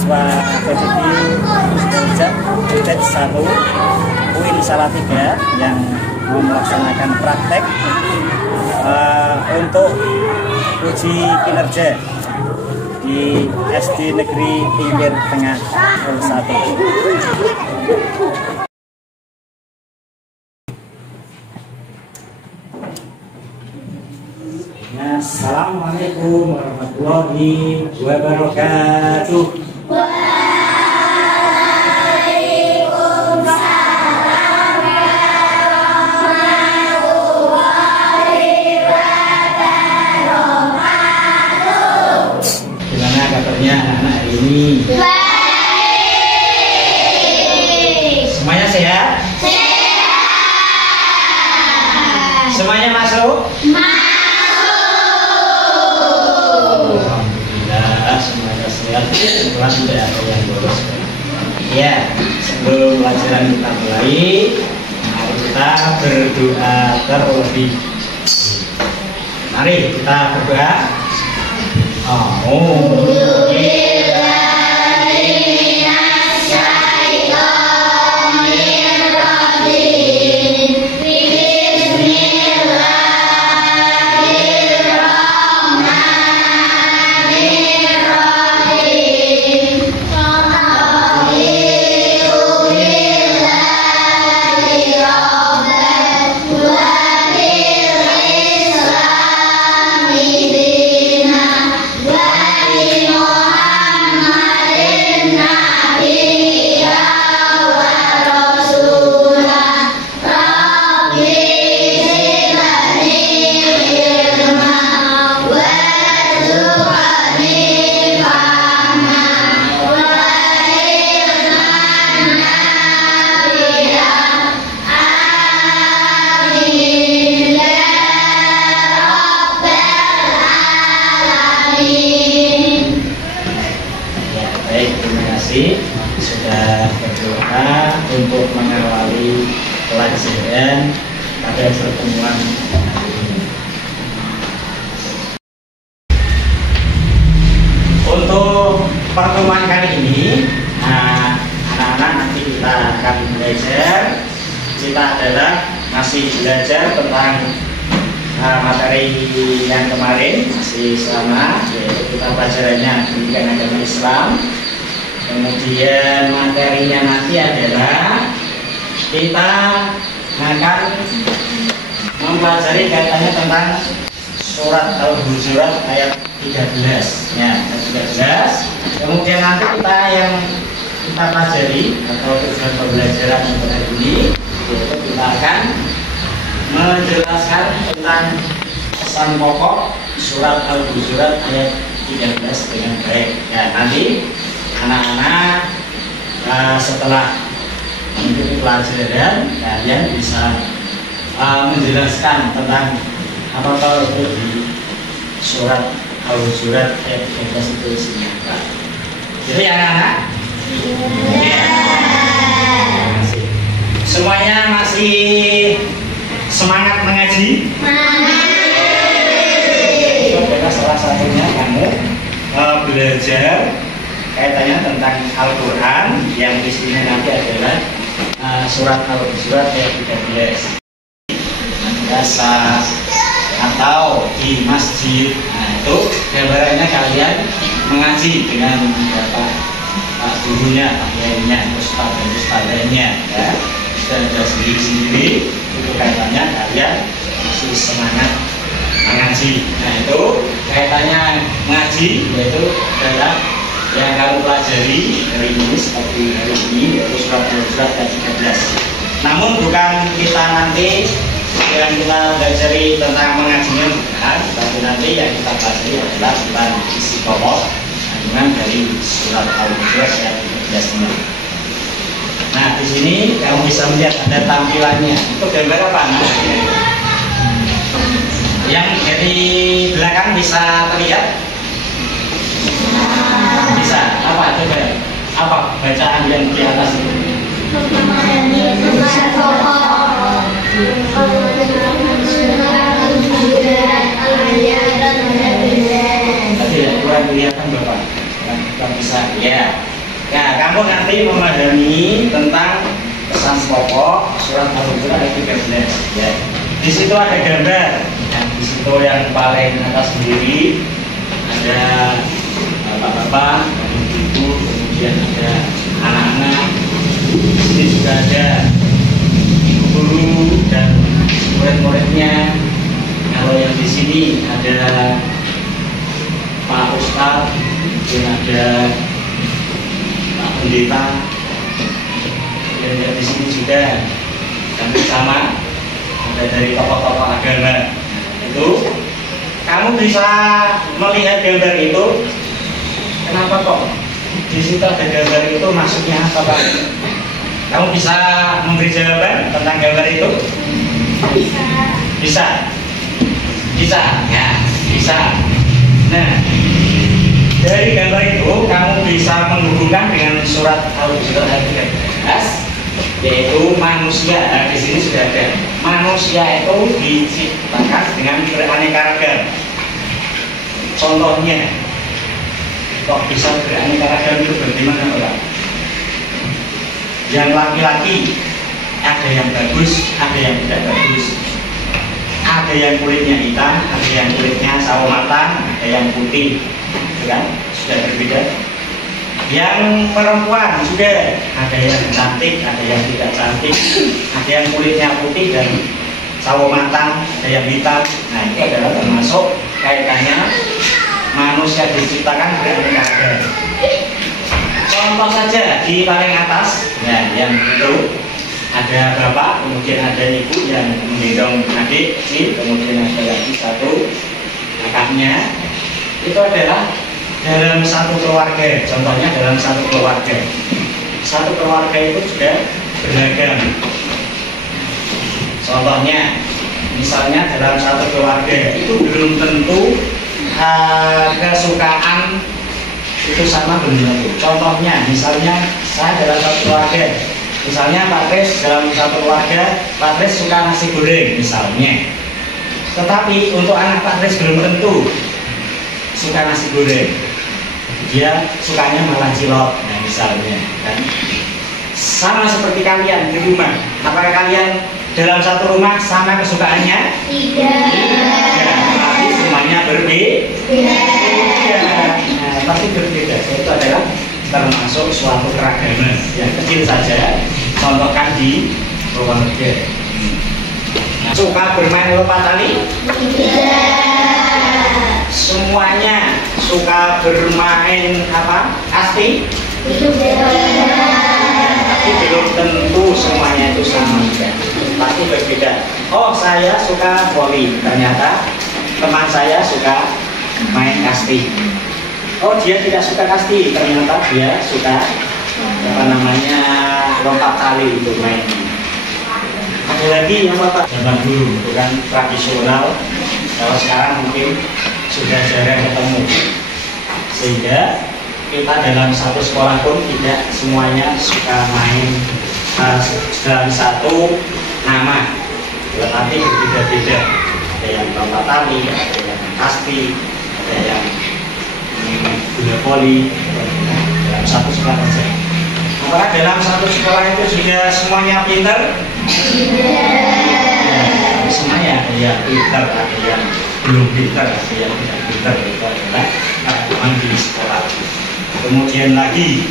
siswa PTB Ujet 1 UIN Salatiga yang mau melaksanakan praktek untuk uji kinerja di SD Negeri Pinggir Tengah 01. Assalamualaikum warahmatullahi wabarakatuh. Waalaikumsalam warahmatullahi wabarakatuh. Gimana kabarnya anak-anak hari ini? Baik. Semuanya sehat? Sehat. Semuanya masuk? Semuanya sehat, kelas tidak ada yang bolos. Ya, sebelum pelajaran kita mulai, mari kita berdoa terlebih. Mari kita berdoa. Sudah berdoa untuk mengawali pelajaran pada pertemuan hari ini. Untuk pertemuan kali ini, anak-anak nanti kita akan belajar. Kita adalah masih belajar tentang materi yang kemarin, masih sama, yaitu kita pelajarannya pendidikan agama Islam. Kemudian materinya nanti adalah kita akan mempelajari kaitannya tentang surat Al-Hujurat ayat 13 ya, ayat 13. Kemudian nanti yang kita pelajari atau tujuan pembelajaran untuk hari ini, yaitu kita akan menjelaskan tentang pesan pokok surat Al-Hujurat ayat 13 dengan baik. Ya, nanti anak-anak setelah mengikuti pelajaran, kalian bisa menjelaskan tentang apa itu di surat Al-Hujurat ayat 13 itu isinya apa. Jadi ya anak-anak? Ya. Semuanya masih semangat mengaji? Semangat. Salah satunya kamu belajar kaitannya tentang Al-Quran yang isinya nanti adalah surat Al-Hujurat ayat 13. Biasa atau di masjid, itu gambarannya kalian mengaji dengan beberapa gurunya, pakaiannya, ustadznya, ya. Sudah ada sendiri-sendiri, itu kaitannya kalian masih semangat mengaji. Nah itu kaitannya mengaji, yaitu adalah yang kamu pelajari hari ini seperti hari ini, yaitu surat Al-Hujurat ayat 13. Namun bukan kita nanti yang kita pelajari tentang mengajinya bukan, tapi nanti yang kita pelajari adalah tentang isi pokok kandungan dari surat Al-Hujurat ayat 13 ini. Nah di sini kamu bisa melihat ada tampilannya. Itu gambar apa? Yang dari belakang bisa terlihat? Bisa. Apa coba? Apa bacaan yang di atas itu? Tadi ya kurang kelihatan Bapak. Kan bisa ya. Nah, kamu nanti memahami tentang pesan pokok surat Al-Hujurat ayat 13 ya. Di situ ada gambar. Nah, di situ yang paling atas sendiri ada bapak-bapak, ibu, kemudian ada anak-anak. Di sini juga ada guru dan murid-muridnya. Kalau yang di sini ada Pak Ustadz, kemudian ada Pak Pendeta, dan di sini juga kami sama ada dari tokoh-tokoh agama. Itu kamu bisa melihat gambar itu. Kenapa kok di situ ada gambar itu? Maksudnya apa Pak? Kamu bisa memberi jawaban tentang gambar itu? Bisa. Bisa. Bisa, ya, bisa. Nah, dari gambar itu kamu bisa menghubungkan dengan surat Al-Hujurat ayat 13, yaitu manusia. Nah, di sini sudah ada. Manusia itu diciptakan dengan beraneka ragam. Contohnya, kok bisa beraneka ragam itu bagaimana orang? Yang laki-laki ada yang bagus, ada yang tidak bagus. Ada yang kulitnya hitam, ada yang kulitnya sawo matang, ada yang putih, kan? Sudah berbeda. Yang perempuan juga ada yang cantik, ada yang tidak cantik, ada yang kulitnya putih dan sawo matang, ada yang hitam. Nah, itu adalah termasuk kaitannya manusia diciptakan beraneka ragam. Contoh saja di paling atas, nah yang itu ada bapak, kemudian ada ibu yang menggendong adik kecil, kemudian ada lagi satu kakaknya. Itu adalah dalam satu keluarga. Contohnya dalam satu keluarga. Satu keluarga itu juga beragam. Contohnya, misalnya dalam satu keluarga itu belum tentu kesukaan itu sama belum. Contohnya, misalnya saya dalam satu keluarga. Misalnya Pak Tris dalam satu keluarga, Pak Tris suka nasi goreng misalnya. Tetapi untuk anak Pak Tris belum tentu suka nasi goreng. Dia sukanya malah cilok, nah misalnya kan. Sama seperti kalian di rumah. Apakah kalian dalam satu rumah sama kesukaannya? Tidak. Ya, tapi semuanya berbeda. Nah, pasti berbeda. Itu adalah termasuk suatu keragaman yang kecil saja. Contohkan di keluarga. Nah, suka bermain lompat tali? Tidak. Semuanya suka bermain apa? Asti? Tapi belum tentu semuanya itu sama juga. Pasti berbeda. Oh, saya suka voli. Ternyata teman saya suka main kasti. Oh, dia tidak suka kasti, ternyata dia suka apa namanya lompat tali itu main. Ada lagi yang apa? Zaman dulu, itu kan tradisional. Kalau sekarang mungkin sudah jarang ketemu. Sehingga kita dalam satu sekolah pun tidak semuanya suka main dalam satu nama, tetapi berbeda-beda. Ada yang lompat tali, ada yang kasti, ada yang bola voli dalam satu sekolah saja. Apakah dalam satu sekolah itu juga semuanya pintar? Ya, semuanya ada yang pintar, ada yang belum pintar, ada yang tidak pintar. Itu adalah teman di sekolah. Kemudian lagi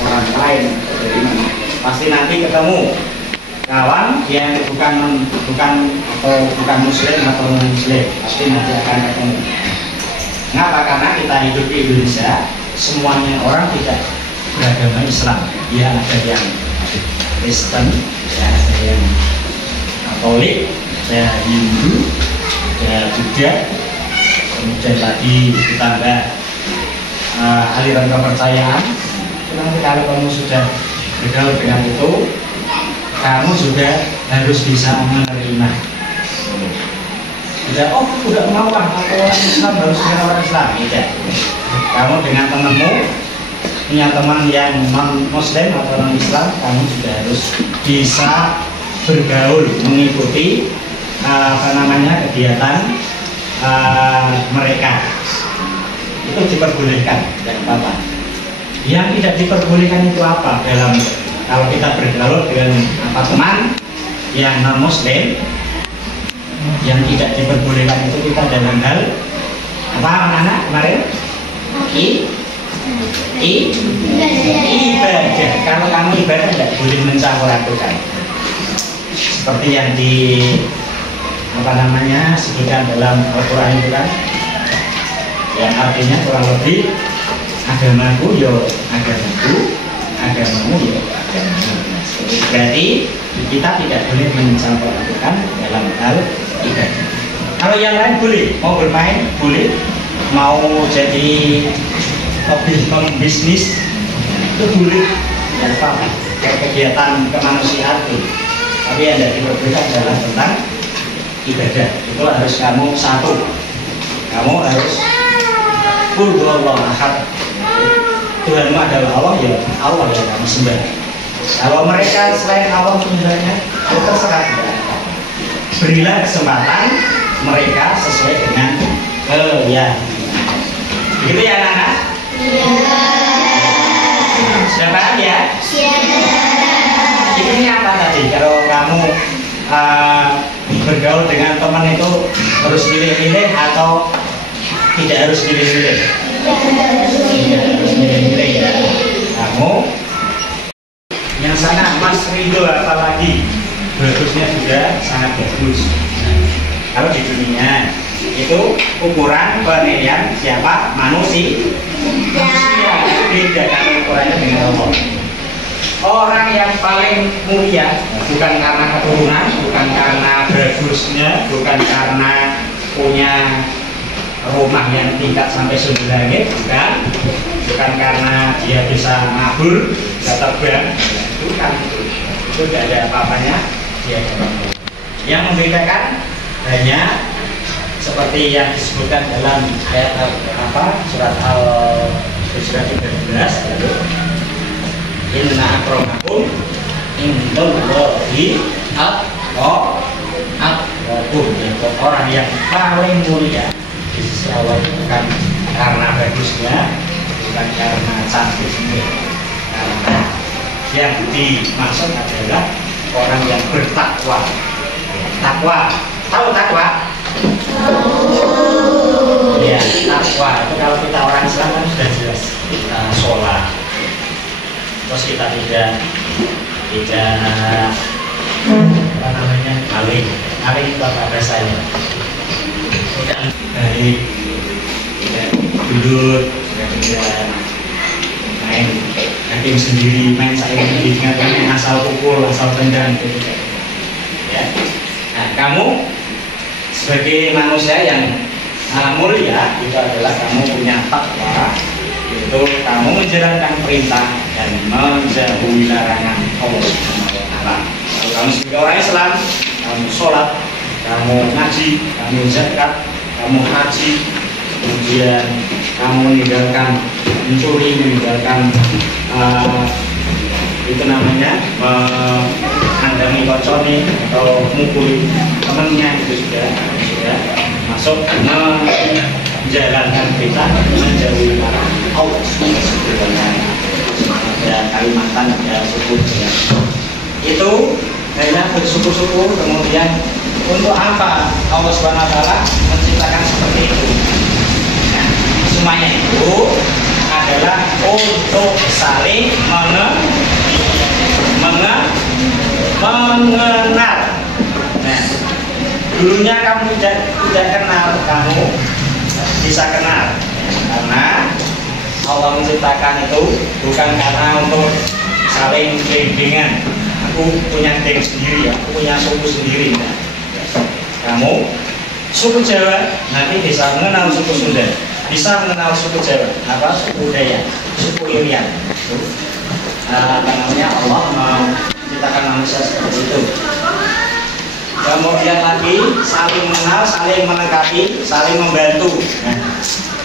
orang lain dari mana? Pasti nanti ketemu kawan yang bukan muslim atau non muslim, pasti nanti akan ketemu. Mengapa? Karena kita hidup di Indonesia, semuanya orang tidak beragama Islam. Ya, ada yang Kristen, ya, ada yang Katolik, ada Hindu, ada Buddha, kemudian tadi ditambah aliran kepercayaan. Nanti kalau kamu sudah bergaul dengan itu, kamu juga harus bisa menerima. Tidak, oh tidak mau lah, aku orang Islam harus dengan orang Islam. Tidak. Kamu dengan temanmu, punya teman yang non Muslim atau non Islam, kamu juga harus bisa bergaul, mengikuti kegiatan mereka. itu diperbolehkan, tidak apa-apa. Yang tidak diperbolehkan itu apa? Dalam kalau kita bergaul dengan teman yang non muslim, yang tidak diperbolehkan itu kita dalam hal apa anak-anak kemarin? Ibadah. Kalau kamu ibadah tidak boleh mencampur-adukan. Seperti yang sebutkan dalam Al-Quran itu kan, yang artinya kurang lebih agamaku yo agamaku, agamamu yo agamamu. Berarti kita tidak boleh mencampur-adukan dalam hal ibadah. Kalau yang lain boleh, mau bermain boleh, mau jadi bisnis itu boleh, ya apa kayak kegiatan kemanusiaan itu. Tapi yang tidak diperbolehkan adalah tentang ibadah. Itu harus kamu satu, kamu harus qul huwallahu ahad. Tuhanmu adalah Allah, ya Allah yang kamu sembah. Kalau mereka selain Allah sebenarnya, itu terserah tidak. Berilah kesempatan mereka sesuai dengan keyakinan. Begitu ya anak-anak? Sudah paham ya? Ini apa tadi? Kalau kamu bergaul dengan teman itu harus milih-milih atau tidak harus milih-milih? Tidak harus milih-milih ya. Kamu yang sana Mas Rido apalagi bagusnya juga sangat bagus. Kalau di dunia itu ukuran penilaian siapa? Manusia. Beda kan ukurannya dengan Allah. Orang yang paling mulia bukan karena keturunan, bukan karena bagusnya, bukan karena punya rumah yang tingkat sampai 9 langit, bukan karena dia bisa ngabur, bisa terbang, bukan itu tidak ada apa-apanya dia. Yang membedakan hanya seperti yang disebutkan dalam ayat surat Al-Hujurat 13, inna akramakum indallahi atqakum, yaitu orang yang paling mulia di sisi Allah itu bukan karena bagusnya, bukan karena cantiknya, karena yang dimaksud adalah orang yang bertakwa. Takwa, tahu takwa? Ya, takwa itu kalau kita orang Islam kan sudah jelas, kita sholat, terus kita tidak maling itu apa bahasanya? Tidak baik, tidak duduk, tidak main hakim sendiri, main saya dengan asal pukul, asal tendang gitu. Ya. Nah, kamu sebagai manusia yang mulia itu adalah kamu punya takwa, yaitu kamu menjalankan perintah dan menjauhi larangan Allah Subhanahu wa Ta'ala. Kalau kamu sebagai orang Islam, kamu sholat, kamu ngaji, kamu zakat, kamu haji, kemudian kamu meninggalkan mencuri, meninggalkan itu namanya mengandangi kocone atau mukuli temannya, itu sudah masuk menjalankan perintah, menjauhi larangan Allah Subhanahu wa Ta'ala. Ada Kalimantan, ada suku ya. Itu hanya bersyukur-syukur. Kemudian untuk apa Allah Subhanahu wa Ta'ala menciptakan seperti itu? Nah, semuanya itu adalah untuk saling mengenal. Nah, dulunya kamu tidak kenal, kamu bisa kenal, karena Allah menciptakan itu bukan karena untuk saling geng-gengan. Aku punya geng sendiri, aku punya suku sendiri. Nah, kamu suku Jawa nanti bisa mengenal suku Sunda, bisa mengenal suku Jawa, suku Dayak, suku Irian. Allah menciptakan manusia seperti itu. Kemudian lagi saling mengenal, saling melengkapi, saling membantu. Nah,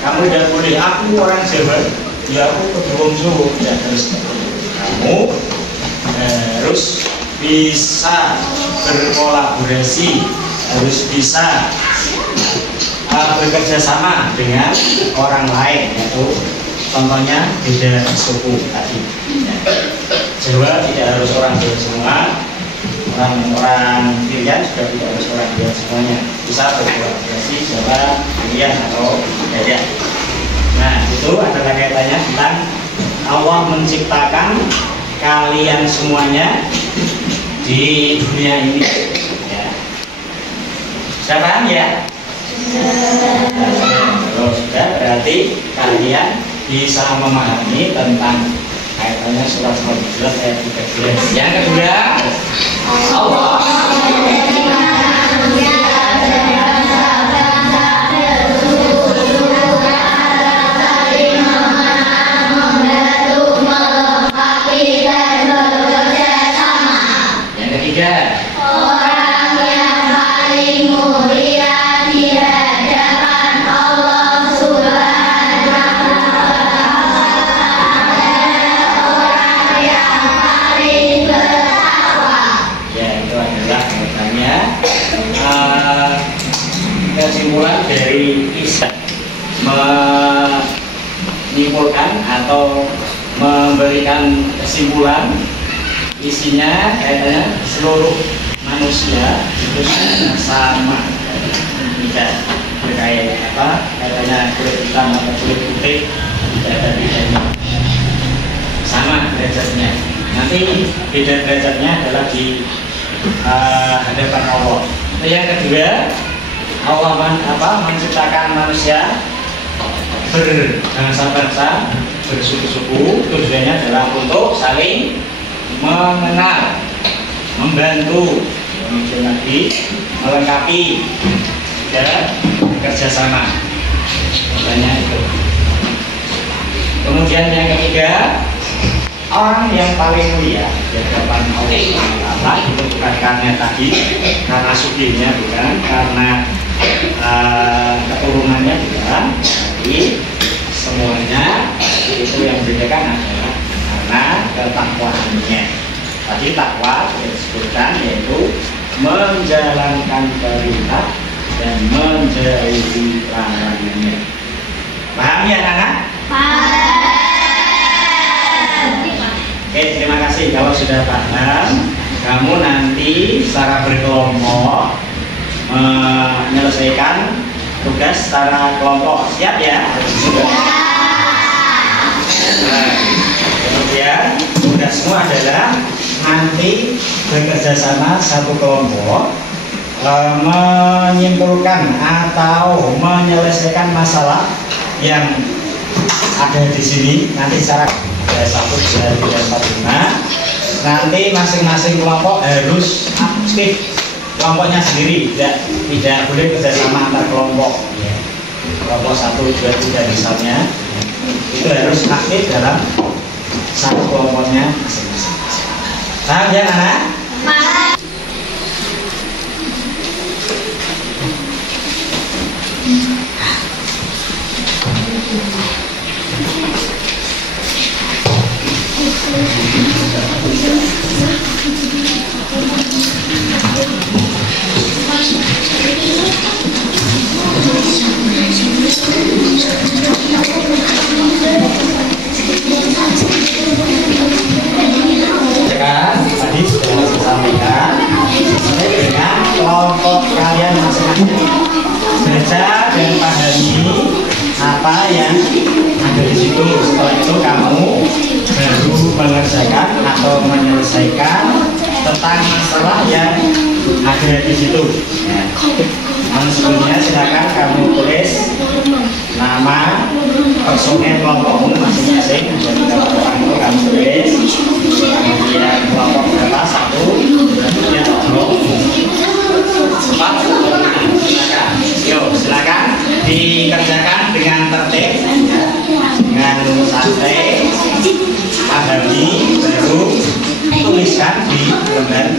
kamu tidak boleh aku orang Jawa, ya aku kedua Jawa, ya harus kamu harus bisa berkolaborasi, harus bisa bekerja sama dengan orang lain, yaitu contohnya beda suku tadi. Ya. Jawa tidak harus orang Jawa semua, orang Irian juga tidak harus orang Jawa semuanya, bisa berkolaborasi Jawa, Irian atau Dayak. Nah, itu adalah kaitannya tentang Allah menciptakan kalian semuanya di dunia ini. Ya. Sudah paham ya? Kalau sudah, berarti kalian bisa memahami tentang kaitannya surat Al-Hujurat ayat 13. Yang kedua, Allah orang yang paling mulia di hadapan Allah Subhanahu wa Ta'ala, orang yang paling bertakwa. ya, itu adalah kaitannya kesimpulan dari kisah menyimpulkan atau memberikan kesimpulan. Isinya kaitannya seluruh manusia itu sama, tidak berkait kaitannya kulit hitam atau kulit putih, tidak ada bedanya, sama derajatnya. Nanti beda derajatnya adalah di hadapan Allah. Yang kedua, Allah menciptakan manusia berbangsa-bangsa, bersuku-suku. Tujuannya adalah untuk saling mengenal, membantu, kemudian lagi melengkapi, dan bekerja sama. Contohnya itu. Kemudian yang ketiga, orang yang paling mulia di hadapan Allah itu bukan karena tadi, karena sugihnya bukan, karena keturunannya bukan, tapi semuanya itu yang membedakan adalah karena ketakwaannya. Tadi takwa sudah disebutkan, yaitu menjalankan perintah dan menjauhi larangannya. Paham ya anak? Oke, terima kasih. Kalau sudah paham, kamu nanti secara berkelompok menyelesaikan tugas secara kelompok. Siap ya? Nah, kemudian tugasmu adalah nanti bekerja sama satu kelompok menyimpulkan atau menyelesaikan masalah yang ada di sini. Nanti secara 1, 2, 3, 4, 5. Nanti masing-masing kelompok harus aktif kelompoknya sendiri, tidak boleh kerjasama antar kelompok. Kelompok 1, 2, 3 misalnya, itu harus aktif dalam satu kelompoknya masing-masing. Paham ya anak? Tadi sudah saya sampaikan dengan kelompok kalian masing-masing baca dan pahami apa yang ada di situ. Setelah itu kamu baru mengerjakan atau menyelesaikan tentang masalah yang ada di situ. Sebelumnya silakan kamu tulis nama personil kelompokmu masing-masing. Jadi kalau orang itu kamu tulis, kemudian kelompok berapa, 1, kemudian kelompok 4. Silakan, yuk silakan dikerjakan dengan tertib, dengan santai, pahami, baru tuliskan di lembar.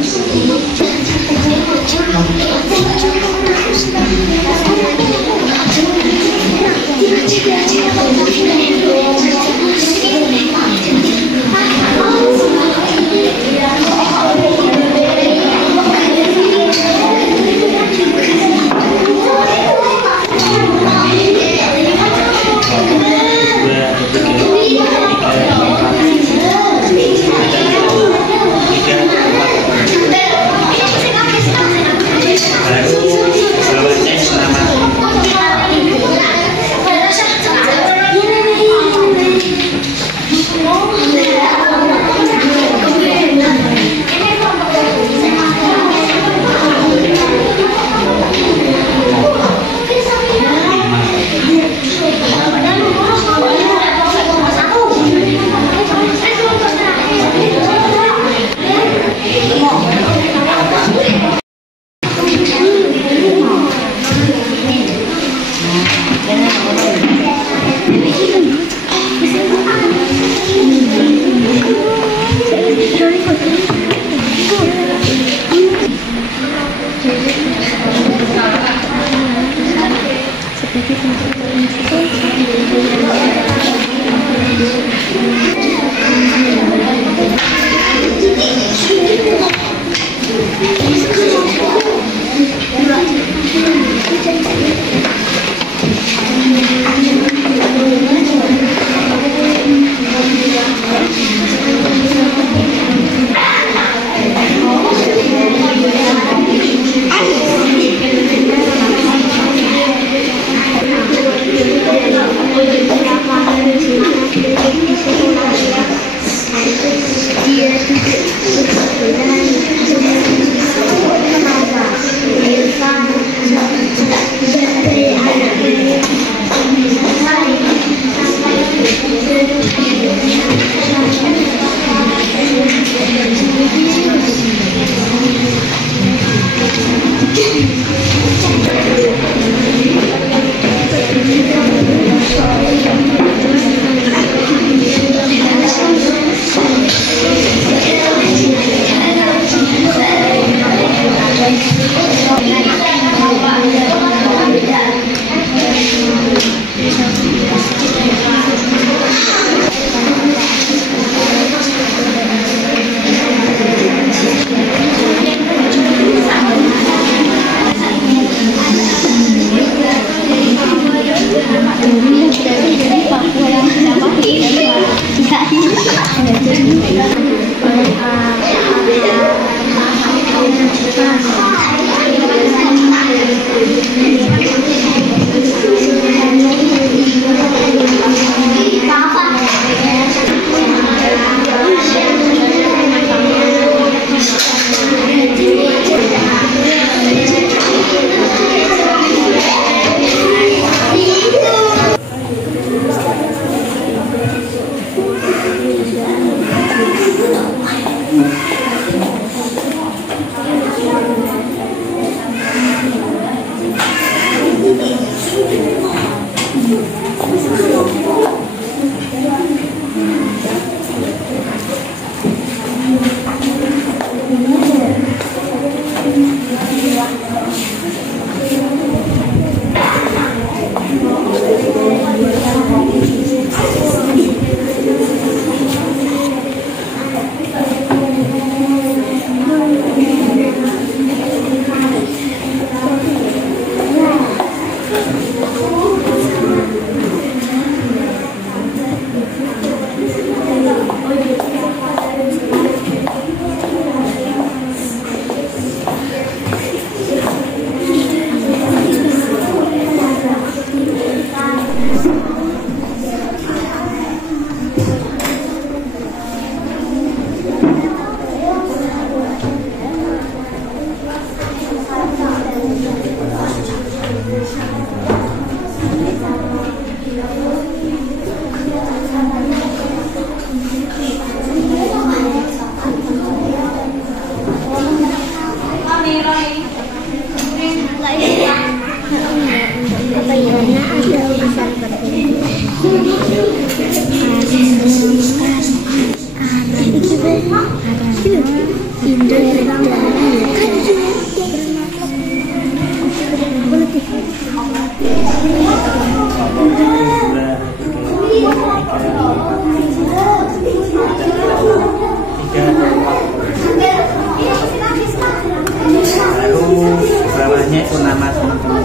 Bawahnya itu nama teman-teman.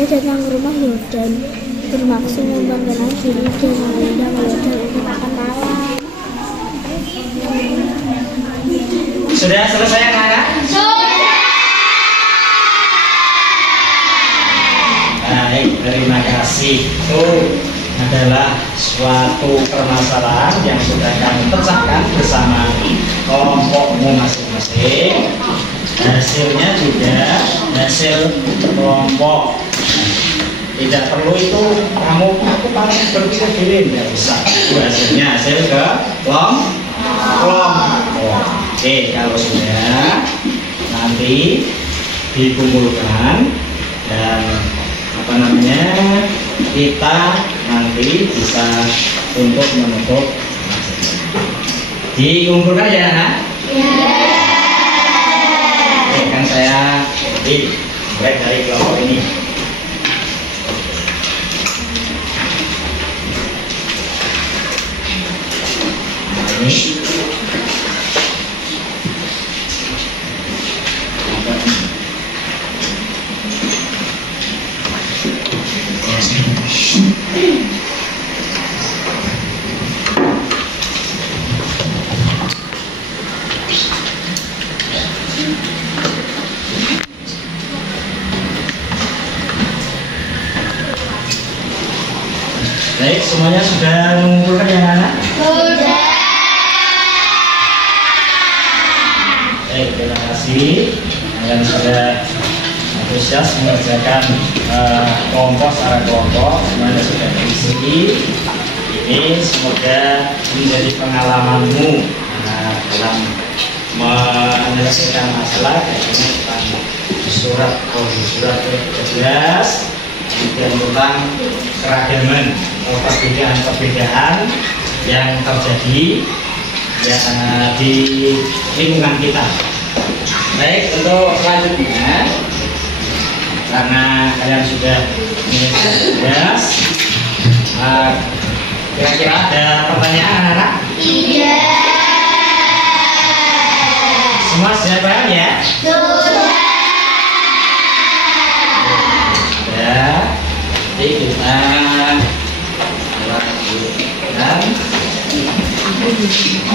Saya datang ke rumah Yordan bermaksud memperkenalkan diri dan mengundang Yordan untuk makan malam. Sudah selesai anak-anak? Baik, terima kasih. Itu adalah suatu permasalahan yang sudah kami pecahkan bersama kelompokmu masing-masing. Hasilnya juga hasil kelompok. Tidak perlu itu kamu aku paling berpikir tidak usah. Itu hasilnya hasil ke kelompok. Oke, kalau sudah nanti dikumpulkan dan kita nanti bisa untuk menutup dikumpulkan ya anak? Oke, kan saya mulai dari kelompok ini. Ini baik, semuanya sudah mengumpulkan ya anak? Sudah. Baik, terima kasih. Kalian sudah antusias mengerjakan kelompok secara kelompok, semuanya sudah terisi. Ini semoga menjadi pengalamanmu dalam menyelesaikan masalah tentang surat ke-13, kemudian tentang keragaman atau perbedaan-perbedaan yang terjadi di lingkungan kita. Baik, untuk selanjutnya karena kalian sudah tugas, kira-kira ada pertanyaan anak-anak? Tidak. Semua sudah paham ya? Sudah. Jadi kita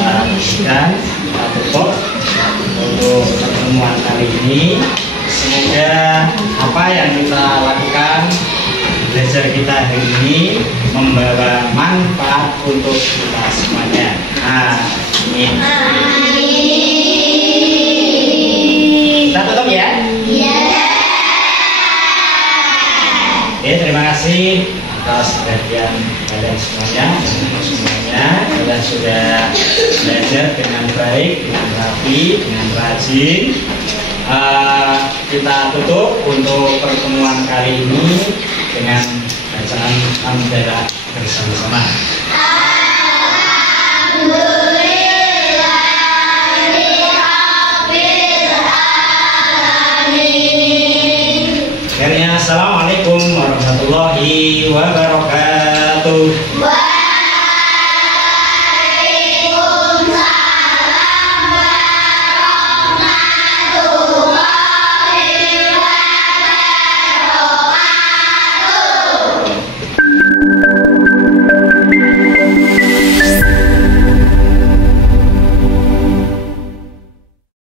lanjutkan tutup untuk pertemuan kali ini. Semoga apa yang kita lakukan, belajar kita hari ini membawa manfaat untuk kita semuanya. Amin. Kita tutup ya? Iya. Oke, terima kasih atas perhatian kalian semuanya. Kalian sudah belajar dengan baik, dengan rapi, dengan rajin. Kita tutup untuk pertemuan kali ini dengan bacaan hamdalah bersama-sama. Assalamualaikum warahmatullahi wabarakatuh.